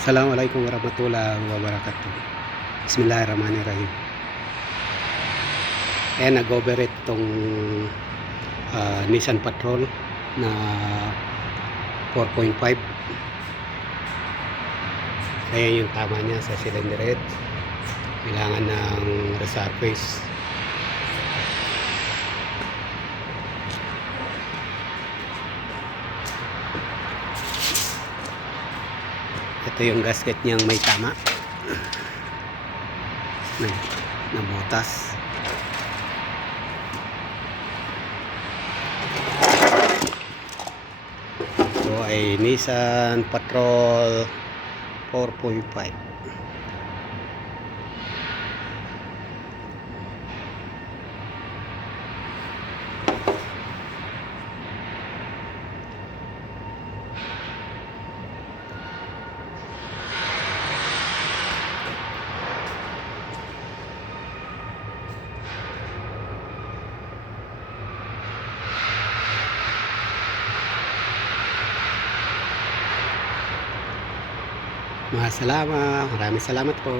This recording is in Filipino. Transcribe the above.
Assalamualaikum warahmatullahi wabarakatuh. Bismillahirrahmanirrahim. Ayan, nag-overheat itong Nissan Patrol na 4.5. Ayan yung tama niya sa cylinder head. Kailangan ng resurface. Ito yung gasket niyang may tama na butas. Ito ay Nissan Patrol 4.5. Maraming salamat po.